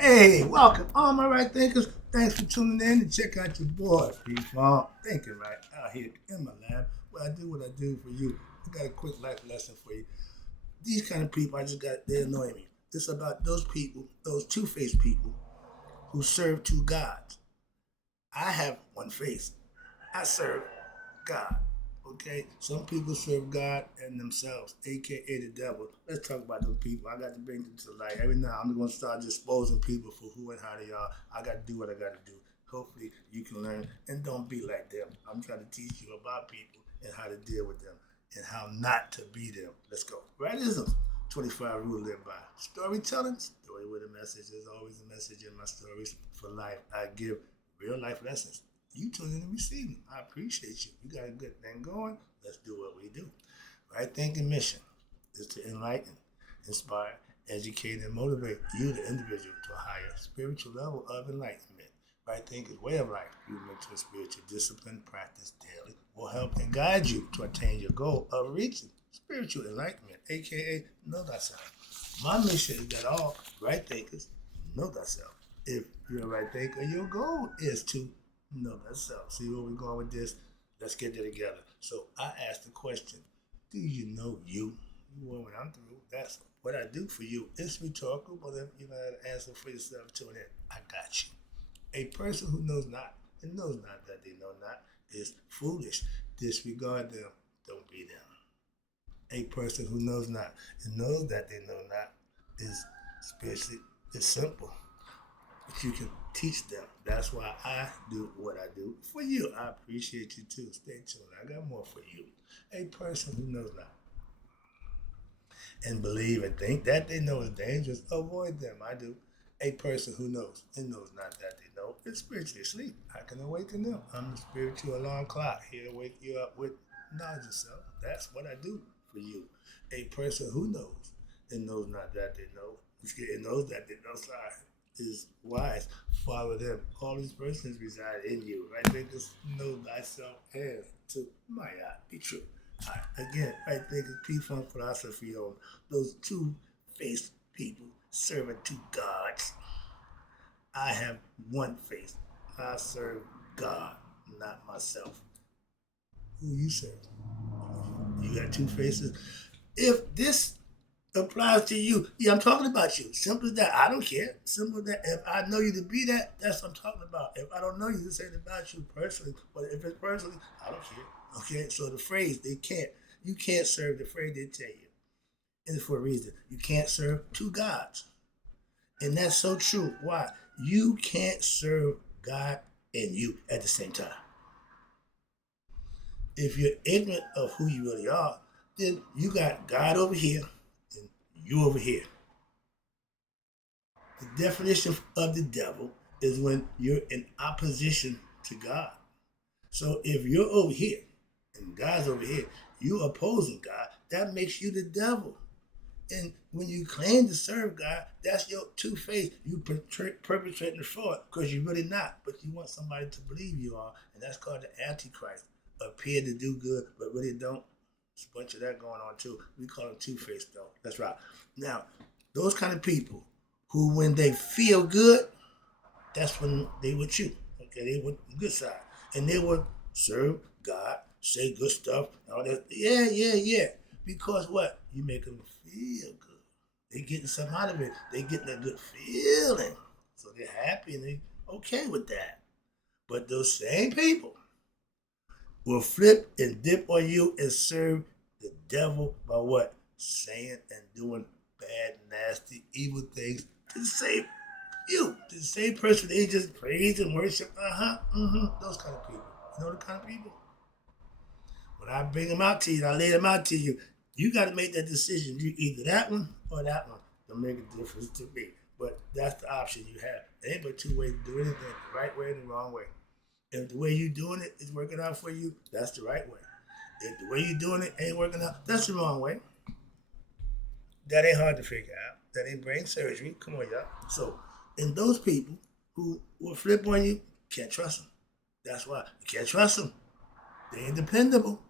Hey, welcome, all my right thinkers. Thanks for tuning in and check out your boy, P-Funk. Thinking right out here in my lab where I do what I do for you. I got a quick life lesson for you. These kind of people, they annoy me. It's about those people, those two-faced people who serve two gods. I have one face. I serve God. Okay? Some people serve God and themselves, aka the devil. Let's talk about those people. I got to bring them to light. Every now I'm gonna start exposing people for who and how they are. I gotta do what I gotta do. Hopefully you can learn and don't be like them. I'm trying to teach you about people and how to deal with them and how not to be them. Let's go. Rightism. 25 rule to live by. Storytelling. Story with a message. There's always a message in my stories for life. I give real life lessons. You tune in and receive them. I appreciate you. You got a good thing going. Let's do what we do. Right thinking mission is to enlighten, inspire, educate, and motivate you, the individual, to a higher spiritual level of enlightenment. Right thinking way of life, movement to a spiritual discipline, practice daily, will help and guide you to attain your goal of reaching spiritual enlightenment, aka know thyself. My mission is that all right thinkers know thyself. If you're a right thinker, your goal is to know thyself. See where we're going with this? Let's get there together. So I asked the question, do you know you? Well, when I'm through, that's what I do for you. It's rhetorical, but if you know how to answer for yourself, tune in. I got you. A person who knows not and knows not that they know not is foolish. Disregard them. Don't be them. A person who knows not and knows that they know not is spiritually, it's simple. But you can teach them. That's why I do what I do for you. I appreciate you too. Stay tuned. I got more for you. A person who knows not and believe and think that they know is dangerous, avoid them. I do. A person who knows and knows not that they know is spiritually asleep. I can awaken them. I'm the spiritual alarm clock here to wake you up with knowledge of self. That's what I do for you. A person who knows and knows not that they know, and knows that they know, sorry, is wise. Follow them. All these persons reside in you. Right? They just know thyself and to my eye be true. Again, right there is P-Funk philosophy on those two-faced people serving two gods. I have one face. I serve God, not myself. Who you serve? You got two faces. If this applies to you, yeah, I'm talking about you. Simple as that. I don't care. Simple as that. If I know you to be that, that's what I'm talking about. If I don't know you, this ain't about you personally. But if it's personally, I don't care. Okay, so the phrase you can't serve the phrase they tell you. And it's for a reason. You can't serve two gods. And that's so true. Why? You can't serve God and you at the same time. If you're ignorant of who you really are, then you got God over here and you over here. The definition of the devil is when you're in opposition to God. So if you're over here and God's over here, you opposing God, that makes you the devil. And when you claim to serve God, that's your two-face. You perpetrating the fraud because you're really not, but you want somebody to believe you are, and that's called the Antichrist. Appear to do good, but really don't. There's a bunch of that going on too. We call them two-faced though. That's right. Now, those kind of people who, when they feel good, that's when they with you. Okay, they with the good side, and they would serve God, say good stuff, all that. Yeah, yeah, yeah. Because what? You make them feel good. They getting something out of it. They getting a good feeling, so they're happy and they okay with that. But those same people will flip and dip on you and serve the devil by what? Saying and doing bad, nasty, evil things to the same you, to the same person they just praise and worship. Those kind of people. You know the kind of people? When I bring them out to you, I lay them out to you, you got to make that decision. You either that one or that one. Don't make a difference to me. But that's the option you have. There ain't but two ways to do anything, the right way and the wrong way. If the way you're doing it is working out for you, that's the right way. If the way you're doing it ain't working out, that's the wrong way. That ain't hard to figure out. That ain't brain surgery. Come on, y'all. So, and those people who will flip on you, can't trust them. That's why you can't trust them. They ain't dependable.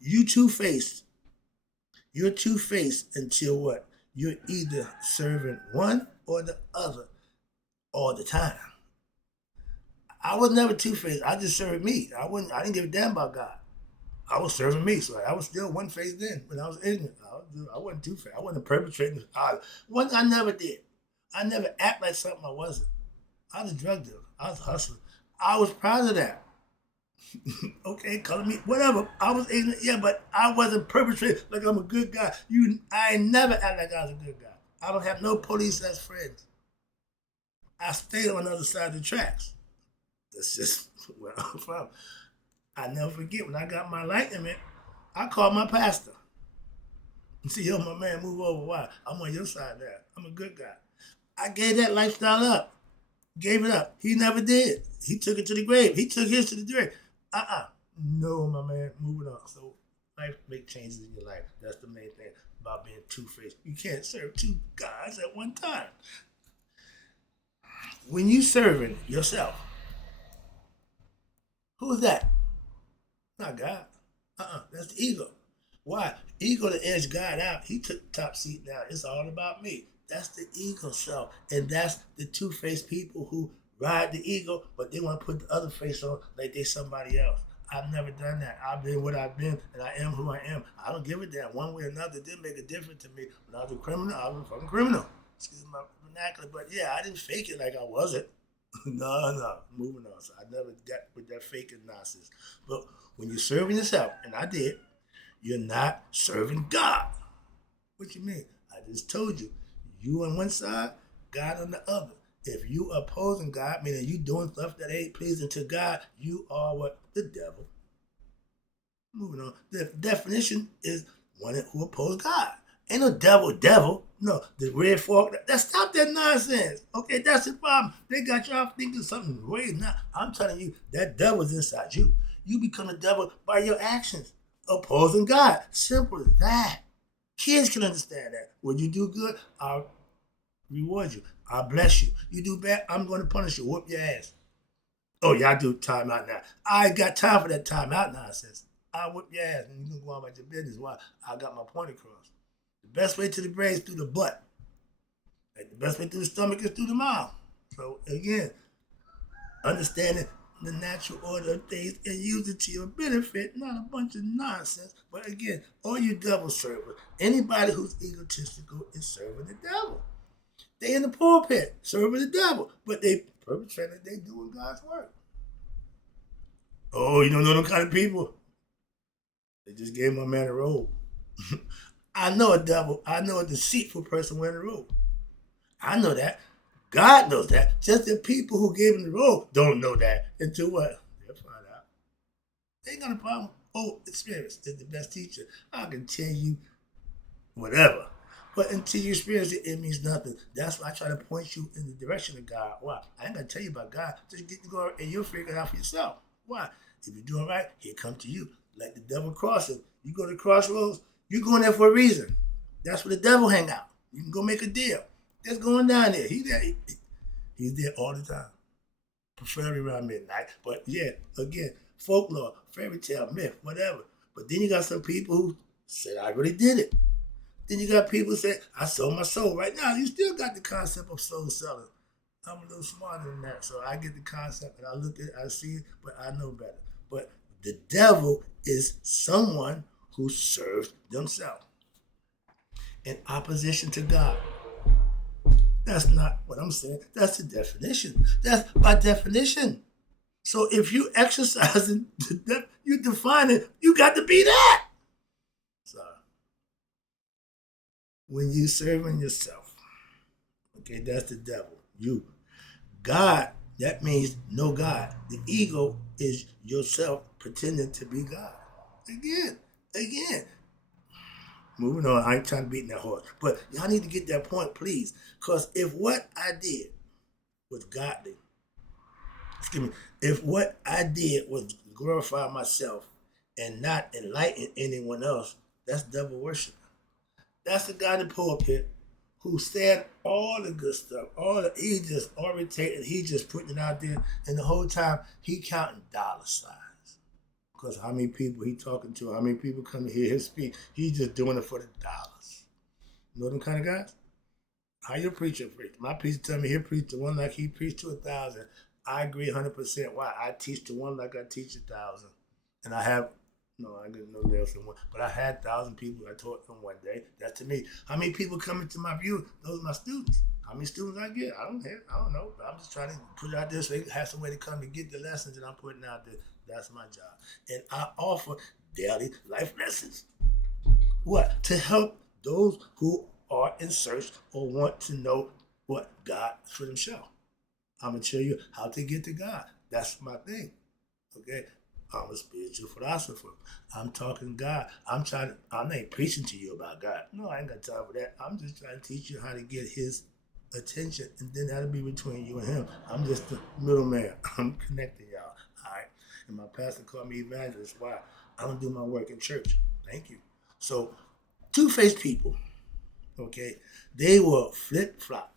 You two-faced. You're two-faced until what? you're either serving one or the other all the time. I was never two-faced. I just served me. I didn't give a damn about God. I was serving me, so I was still one-faced then when I was ignorant. I wasn't two-faced. I wasn't perpetrating. One I never did. I never act like something I wasn't. I was a drug dealer. I was hustling. I was proud of that. Okay, color me, whatever. I was ignorant, yeah, but I wasn't perpetrating like I'm a good guy. I ain't never act like I was a good guy. I don't have no police as friends. I stayed on the other side of the tracks. That's just where I'm from. I never forget when I got my enlightenment, I called my pastor. And see, yo, my man, move over. Why? I'm on your side there. I'm a good guy. I gave that lifestyle up. Gave it up. He never did. He took it to the grave. He took his to the grave. No, my man, moving on. So life make changes in your life. That's the main thing about being two-faced. You can't serve two gods at one time. When you serving yourself, who's that? Not God. That's the ego. Why? Ego to edge God out. He took the top seat now. It's all about me. That's the ego self. And that's the two-faced people who ride the ego, but they want to put the other face on like they somebody else. I've never done that. I've been what I've been, and I am who I am. I don't give a damn. One way or another, it didn't make a difference to me. When I was a criminal, I was a fucking criminal. Excuse my vernacular, but yeah, I didn't fake it like I wasn't. No. Moving on. So I never got with that faking nonsense. But when you're serving yourself, and I did, you're not serving God. What you mean? I just told you. You on one side, God on the other. If you opposing God, meaning you doing stuff that ain't pleasing to God, you are what? The devil. Moving on. The definition is one who opposes God. Ain't no devil. No, the red fork. Stop that nonsense. Okay, that's the problem. They got y'all thinking something way not. I'm telling you, that devil's inside you. You become a devil by your actions. Opposing God. Simple as that. Kids can understand that. When you do good, I'll reward you. I'll bless you. You do bad, I'm going to punish you. Whoop your ass. Oh, y'all do time out now. I ain't got time for that time out nonsense. I'll whip your ass and you can go on about your business. Why? I got my point across. The best way to the brain is through the butt. Like the best way through the stomach is through the mouth. So again, understanding the natural order of things and use it to your benefit, not a bunch of nonsense. But again, all you devil servers, anybody who's egotistical is serving the devil. They in the pulpit serving the devil, but they perpetrating, they doing God's work. Oh, you don't know them kind of people? They just gave my man a robe. I know a devil. I know a deceitful person wearing a robe. I know that. God knows that. Just the people who gave him the robe don't know that. Until what? They'll find out. They ain't got a problem. Oh, experience is the best teacher. I can tell you whatever. But until you experience it, it means nothing. That's why I try to point you in the direction of God. Why? I ain't gonna tell you about God. Just get to go and you'll figure it out for yourself. Why? If you're doing right, he'll come to you. Like the devil crossing. You go to the crossroads, you're going there for a reason. That's where the devil hang out. You can go make a deal. That's going down there. He's there all the time. Preferably around midnight. But yeah, again, folklore, fairy tale, myth, whatever. But then you got some people who said, I really did it. Then you got people who say, I sold my soul. Right now, you still got the concept of soul selling. I'm a little smarter than that, so I get the concept and I look at it, I see it, but I know better. But the devil is someone who serves themselves in opposition to God. That's not what I'm saying. That's the definition. That's by definition. So if you exercising, you define it, you got to be that. So when you serving yourself, okay, that's the devil. You. God, that means no God. The ego is yourself pretending to be God. Again. Moving on, I ain't trying to beat that horse. But y'all need to get that point, please. Because if what I did was godly, if what I did was glorify myself and not enlighten anyone else, that's devil worship. That's the guy in the pulpit who said all the good stuff. He just orientated, he just putting it out there, and the whole time he counting dollar signs. Because how many people he talking to, how many people come to hear his speech, he's just doing it for the dollars. Know them kind of guys? How your preacher preach? My preacher tell me he'll preach to one like he preached to 1,000. I agree 100%. Why? I teach to one like I teach 1,000. And I have, no, I didn't know less than one, but I had 1,000 people I taught them one day. That's to me. How many people come into my view? Those are my students. How many students I get? I don't know. But I'm just trying to put it out there so they have some way to come to get the lessons that I'm putting out there. That's my job. And I offer daily life lessons. What? To help those who are in search or want to know what God for themselves. I'm going to tell you how to get to God. That's my thing. Okay? I'm a spiritual philosopher. I'm talking God. I ain't preaching to you about God. No, I ain't got time for that. I'm just trying to teach you how to get his attention, and then that'll be between you and him. I'm just the middleman. I'm connecting y'all. All right? And my pastor called me evangelist. Why? I don't do my work in church. Thank you. So, two-faced people, okay, they will flip-flop,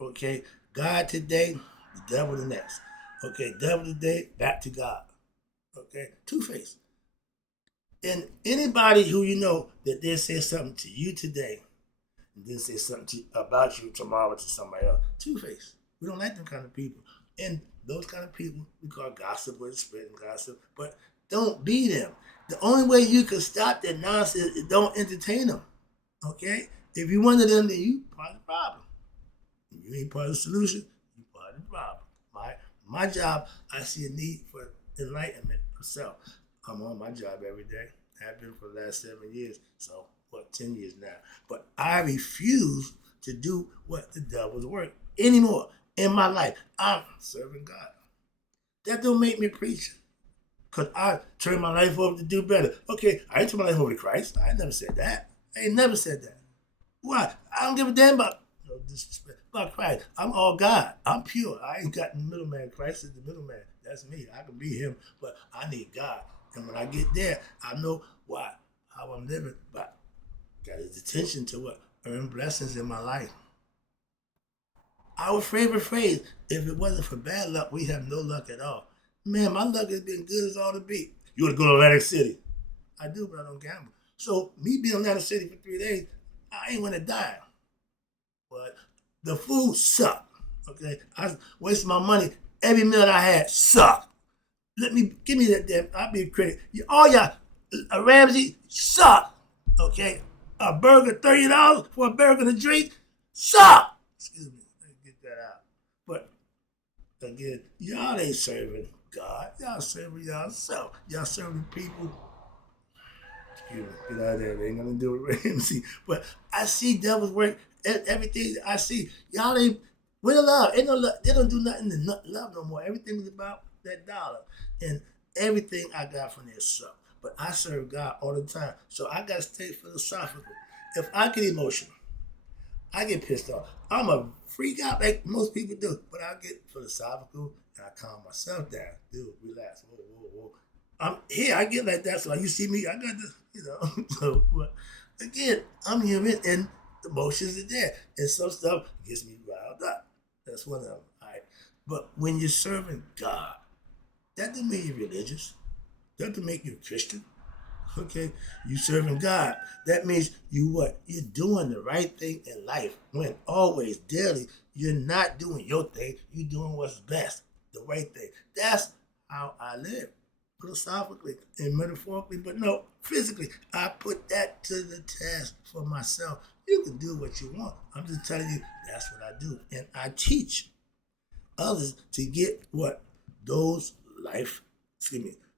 okay? God today, the devil the next. Okay, devil today, back to God. Okay, two-faced. And anybody who you know that they say something to you today, and then say something about you tomorrow to somebody else, two-faced. We don't like them kind of people. And those kind of people we call gossipers, spreading gossip, but don't be them. The only way you can stop that nonsense is don't entertain them. Okay? If you're one of them, then you part of the problem. If you ain't part of the solution, you part of the problem. My job, I see a need for enlightenment myself. I'm on my job every day. Have been for the last 7 years. So, 10 years now. But I refuse to do what the devil's work anymore in my life. I'm serving God. That don't make me preach. Because I turned my life over to do better. Okay, I ain't turned my life over to Christ. I ain't never said that. I ain't never said that. Why? I don't give a damn about, no disrespect, about Christ. I'm all God. I'm pure. I ain't got the middleman. Christ is the middleman. That's me. I can be him, but I need God. And when I get there, I know how I'm living, but got his attention to what? Earn blessings in my life. Our favorite phrase, if it wasn't for bad luck, we have no luck at all. Man, my luck has been good as all to be. You want to go to Atlantic City? I do, but I don't gamble. So me being in Atlantic City for 3 days, I ain't want to die. But the food sucked. Okay, I wasted my money. Every meal I had sucked. Give me that damn. I'll be a critic. All y'all, Ramsey sucked. Okay, a burger $30 for a burger and a drink sucked. Excuse me, let me get that out. But again, y'all ain't serving God. Y'all serving yourself. Y'all serving people. Excuse me, get out of there. They ain't gonna do it with Ramsey. But I see devils work. Everything I see, y'all ain't with love. Ain't no love. They don't do nothing to love no more. Everything is about that dollar, and everything I got from there sucks. But I serve God all the time, so I gotta stay philosophical. If I get emotional, I get pissed off. I'm a freak out like most people do, but I get philosophical and I calm myself down. Dude, relax. Whoa. I'm here. I get like that. So like you see me, I got this, So, but again, I'm human and the emotions are there, and some stuff gets me riled up. That's one of them. All right. But when you're serving God, that doesn't make you religious. That doesn't make you a Christian. Okay, you serving God. That means you what? You're doing the right thing in life. When always, daily, you're not doing your thing. You're doing what's best, the right thing. That's how I live, philosophically and metaphorically, but no, physically. I put that to the test for myself. You can do what you want. I'm just telling you, that's what I do. And I teach others to get what? Those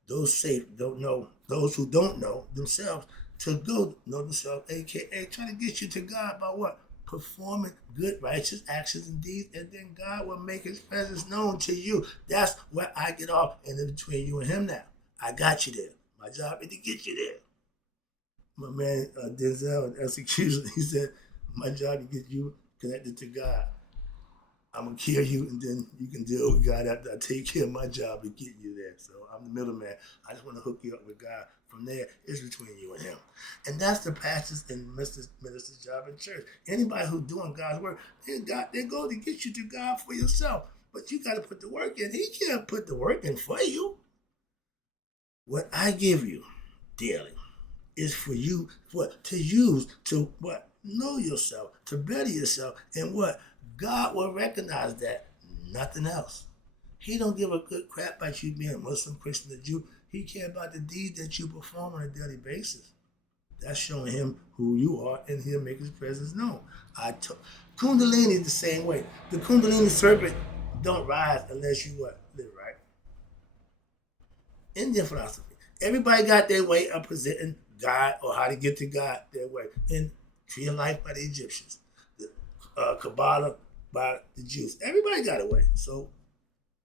those who don't know themselves to go know themselves, aka try to get you to God by what? Performing good, righteous actions and deeds, and then God will make his presence known to you. That's where I get off, and in between you and him now. I got you there. My job is to get you there. My man Denzel in Execution, he said, my job is to get you connected to God. I'm going to kill you, and then you can deal with God after I take care of my job and get you there. So I'm the middleman. I just want to hook you up with God. From there, it's between you and him. And that's the pastor's and minister's job in church. Anybody who's doing God's work, they go to get you to God for yourself. But you got to put the work in. He can't put the work in for you. What I give you daily is for you to use to what? know yourself, to better yourself. And what? God will recognize that. Nothing else. He don't give a good crap about you being Muslim, Christian, or Jew. He cares about the deeds that you perform on a daily basis. That's showing him who you are, and he'll make his presence known. Kundalini is the same way. The Kundalini serpent don't rise unless you what? Live right. Indian philosophy. Everybody got their way of presenting God or how to get to God their way. In Tree of Life by the Egyptians, the Kabbalah by the Jews. Everybody got a way. So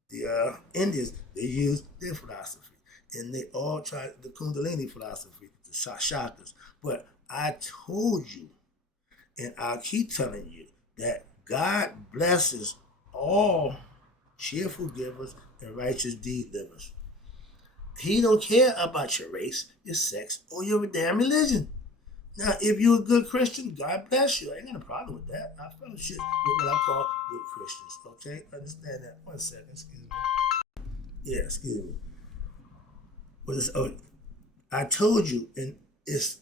the Indians, they use their philosophy. And they all try the Kundalini philosophy, the chakras. But I told you, and I'll keep telling you, that God blesses all cheerful givers and righteous deed livers. He don't care about your race, your sex, or your damn religion. Now, if you're a good Christian, God bless you. I ain't got a problem with that. I fellowship with what I call good Christians. Okay? Understand that. 1 second. Excuse me. Yeah, excuse me. I told you, and it's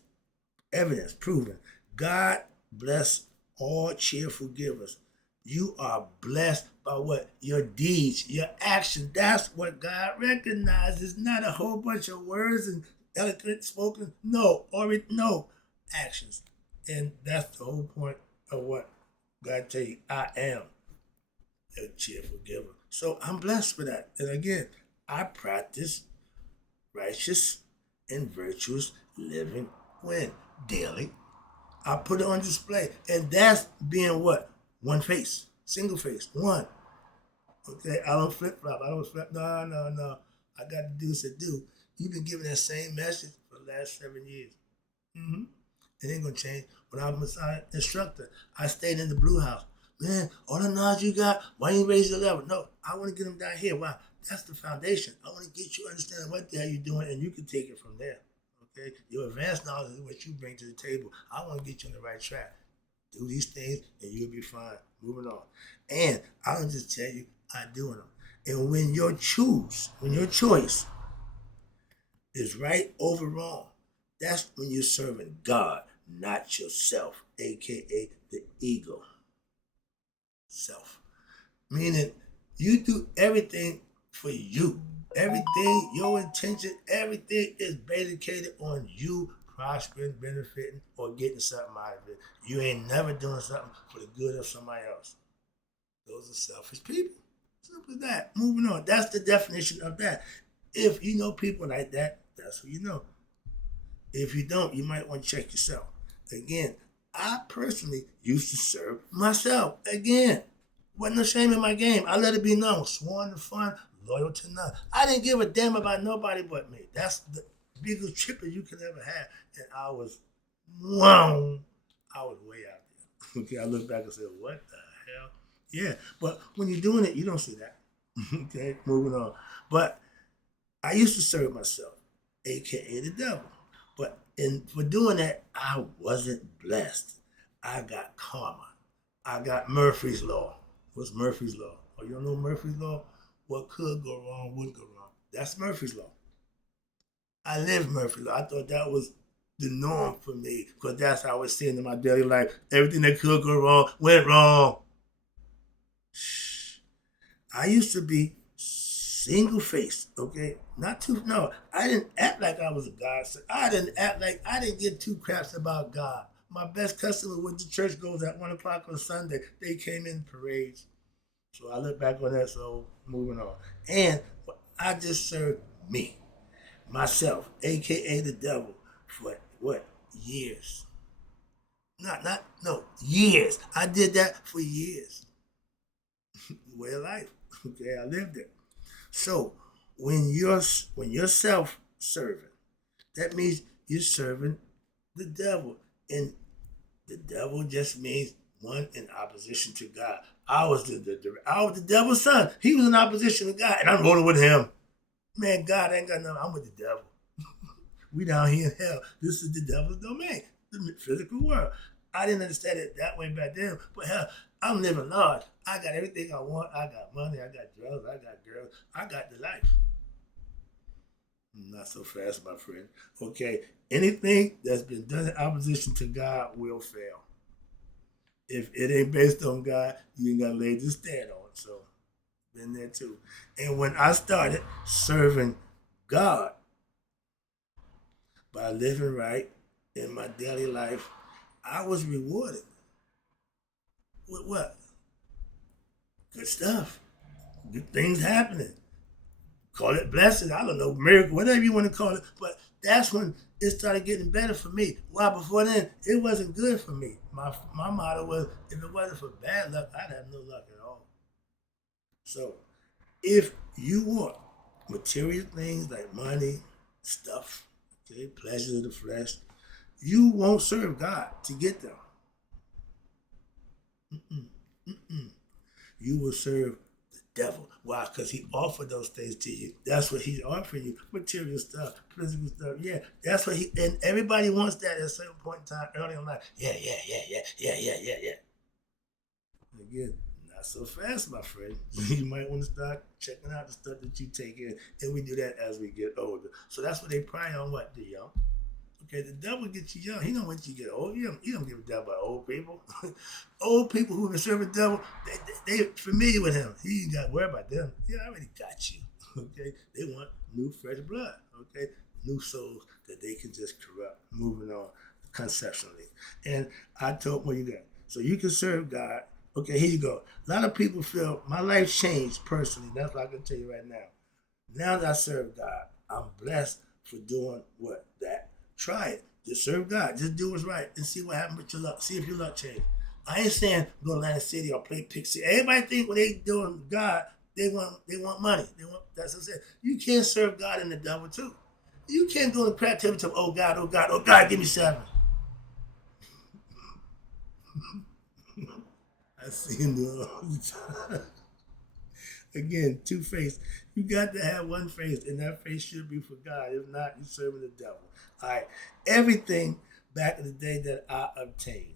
evidence proven, God bless all cheerful givers. You are blessed by what? Your deeds, your actions. That's what God recognizes, not a whole bunch of words and eloquent spoken. No, actions. And that's the whole point of what God tell you. I am a cheerful giver. So I'm blessed for that. And again, I practice righteous and virtuous living when? Daily. I put it on display. And that's being what? One face. Single face. One. Okay, I don't flip-flop. I don't flip. No. I got to do what I do. You've been giving that same message for the last 7 years. It ain't going to change. When I was an instructor, I stayed in the Blue House. Man, all the knowledge you got, why you raise your level? No, I want to get them down here. Why? That's the foundation. I want to get you understanding what the hell you're doing, and you can take it from there. Okay? Your advanced knowledge is what you bring to the table. I want to get you on the right track. Do these things, and you'll be fine. Moving on. And I don't just tell you, I'm doing them. And when your choice is right over wrong, that's when you're serving God, not yourself, a.k.a. the ego. Self. Meaning you do everything for you. Everything, your intention, everything is predicated on you prospering, benefiting, or getting something out of it. You ain't never doing something for the good of somebody else. Those are selfish people. Simple as that. Moving on. That's the definition of that. If you know people like that, that's who you know. If you don't, you might want to check yourself. Again, I personally used to serve myself. Again, wasn't no shame in my game. I let it be known. Sworn to fun, loyal to none. I didn't give a damn about nobody but me. That's the biggest trip that you could ever have. And I was way out there. Okay, I look back and say, what the hell? Yeah, but when you're doing it, you don't see that. Okay, moving on. But I used to serve myself, a.k.a. the devil. But for doing that, I wasn't blessed. I got karma. I got Murphy's Law. What's Murphy's Law? Oh, you don't know Murphy's Law? What could go wrong would go wrong. That's Murphy's Law. I lived Murphy's Law. I thought that was the norm for me because that's how I was seeing in my daily life. Everything that could go wrong went wrong. I used to be single face, okay? I didn't act like I was a God. I didn't give two craps about God. My best customer was the church goes at 1 o'clock on Sunday. They came in parades. So I look back on that, so moving on. And I just served me, myself, a.k.a. the devil, for what? Years. Years. I did that for years. Way of life. Okay, I lived it. So when you're self-serving, that means you're serving the devil. And the devil just means one in opposition to God. I was the devil's son. He was in opposition to God, and I'm rolling with him. Man, God ain't got nothing. I'm with the devil. We down here in hell. This is the devil's domain, the physical world. I didn't understand it that way back then, but hell, I'm living large. I got everything I want. I got money. I got drugs. I got girls. I got the life. Not so fast, my friend. Okay, anything that's been done in opposition to God will fail. If it ain't based on God, you ain't got a leg to stand on. So, been there too. And when I started serving God by living right in my daily life, I was rewarded with what? Good stuff. Good things happening. Call it blessing, I don't know, miracle, whatever you want to call it. But that's when it started getting better for me. Why? Before then, it wasn't good for me. My motto was, if it wasn't for bad luck, I'd have no luck at all. So, if you want material things like money, stuff, okay, pleasures of the flesh, you won't serve God to get them. Mm-mm, mm-mm. You will serve the devil. Why? Because he offered those things to you. That's what he's offering you. Material stuff, physical stuff. Yeah, that's what he, and everybody wants that at a certain point in time early in life. Yeah. Again, not so fast, my friend. You might want to start checking out the stuff that you take in, and we do that as we get older. So that's what they pry on what, the young. Okay, the devil gets you young. He don't want you to get old. He don't give a damn about old people. Old people who have been serving the devil, they familiar with him. He ain't got to worry about them. He already got you. Okay, they want new, fresh blood. Okay, new souls that they can just corrupt. Moving on conceptually. And I told what you got. So you can serve God. Okay, here you go. A lot of people feel my life changed personally. That's what I can tell you right now. Now that I serve God, I'm blessed for doing what? That. Try it. Just serve God. Just do what's right and see what happens with your luck. See if your luck changes. I ain't saying go to Atlantic City or play Pixie. Everybody think when they doing God, they want money. That's what I said. You can't serve God and the devil too. You can't go to crack table to oh God, give me 7. I see him do it all the time. Again, two-faced. You got to have one face, and that face should be for God. If not, you're serving the devil. All right. Everything back in the day that I obtained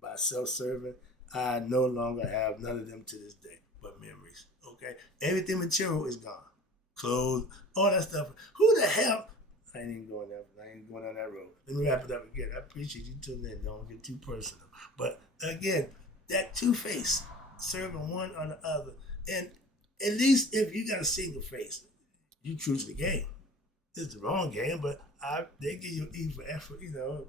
by self-serving, I no longer have none of them to this day, but memories. Okay? Everything material is gone. Clothes, all that stuff. Who the hell? I ain't even going down that road. Let me wrap it up again. I appreciate you tuning in. Don't get too personal. But again, that two-face, serving one or the other. And at least if you got a single face, you choose the game. It's the wrong game, but they give you E for effort,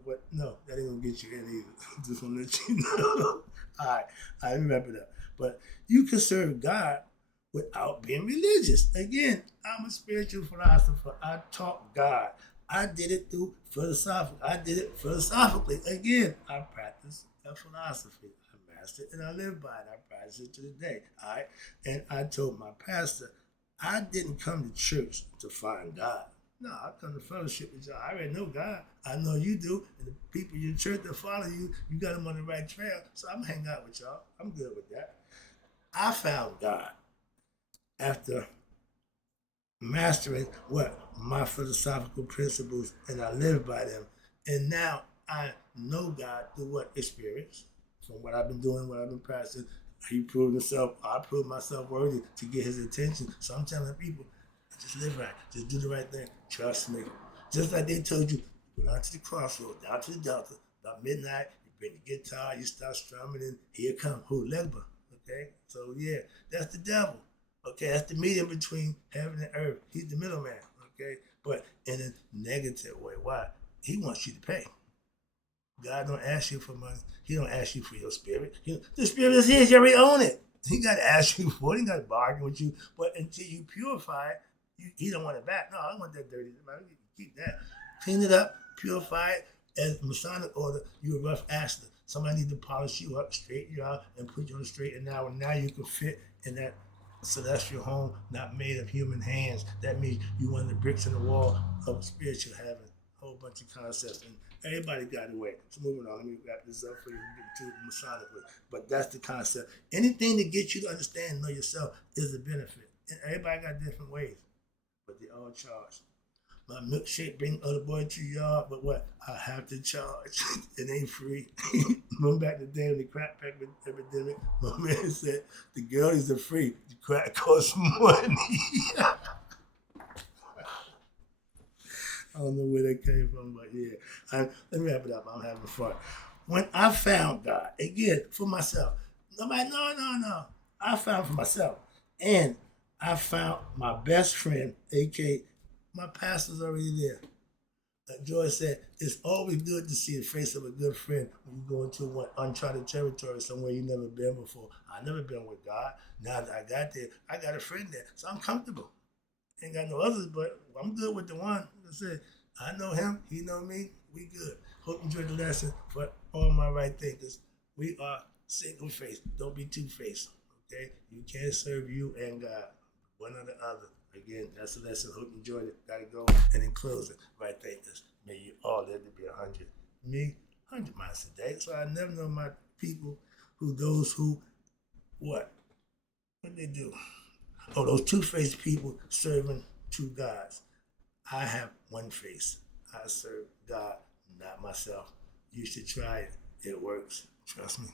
but no, that ain't gonna get you in either. Just wanna let you know. All right, let me wrap it up. But you can serve God without being religious. Again, I'm a spiritual philosopher. I taught God. I did it through philosophy. I did it philosophically. Again, I practice a philosophy. And I live by it. I practice it to this day. All right. And I told my pastor, I didn't come to church to find God. No, I come to fellowship with y'all. I already know God. I know you do. And the people in your church that follow you, you got them on the right trail. So I'm gonna hang out with y'all. I'm good with that. I found God after mastering what? My philosophical principles, and I live by them. And now I know God through what? Experience. From what I've been doing, what I've been practicing, he proved himself, I proved myself worthy to get his attention. So I'm telling people, just live right, just do the right thing, trust me. Just like they told you, go down to the crossroad, down to the Delta, about midnight, you bring the guitar, you start strumming, and here come who? Legba, okay? So yeah, that's the devil, okay? That's the medium between heaven and earth. He's the middleman, okay? But in a negative way. Why? He wants you to pay. God don't ask you for money. He don't ask you for your spirit. The spirit is his. You already own it. He got to ask you for it. He got to bargain with you. But until you purify it, he don't want it back. No, I don't want that dirty. Keep that. Clean it up. Purify it. As Masonic order, you're a rough aster. Somebody need to polish you up, straighten you out, and put you on the straight and narrow. Now you can fit in that celestial home not made of human hands. That means you one of the bricks in the wall of spiritual heaven. A whole bunch of concepts. And everybody got it away. So moving on, let me wrap this up for you and get to Masonically. But that's the concept. Anything to get you to understand and know yourself is a benefit. And everybody got different ways, but they all charge. My milkshake bring other boy to your yard, but what? I have to charge. It ain't free. Remember back in the day when the crack epidemic, my man said the girlies are free. The crack costs money. I don't know where that came from, but yeah. Let me wrap it up. I'm having fun. When I found God, again, for myself, nobody, no. I found for myself. And I found my best friend, aka my pastor's already there. Like George said, it's always good to see the face of a good friend when you go into one uncharted territory somewhere you've never been before. I've never been with God. Now that I got there, I got a friend there, so I'm comfortable. Ain't got no others, but I'm good with the one. Like I said, I know him, he know me, we good. Hope you enjoyed the lesson for all my right thinkers. We are single faced. Don't be two faced. Okay? You can't serve you and God. One or the other. Again, that's the lesson. Hope you enjoyed it. Gotta go. And in closing, right thinkers, may you all live to be 100. Me, 100 miles a day. So I never know my people those who, what? What they do? Oh, those two-faced people serving two gods. I have one face. I serve God, not myself. You should try it. It works. Trust me.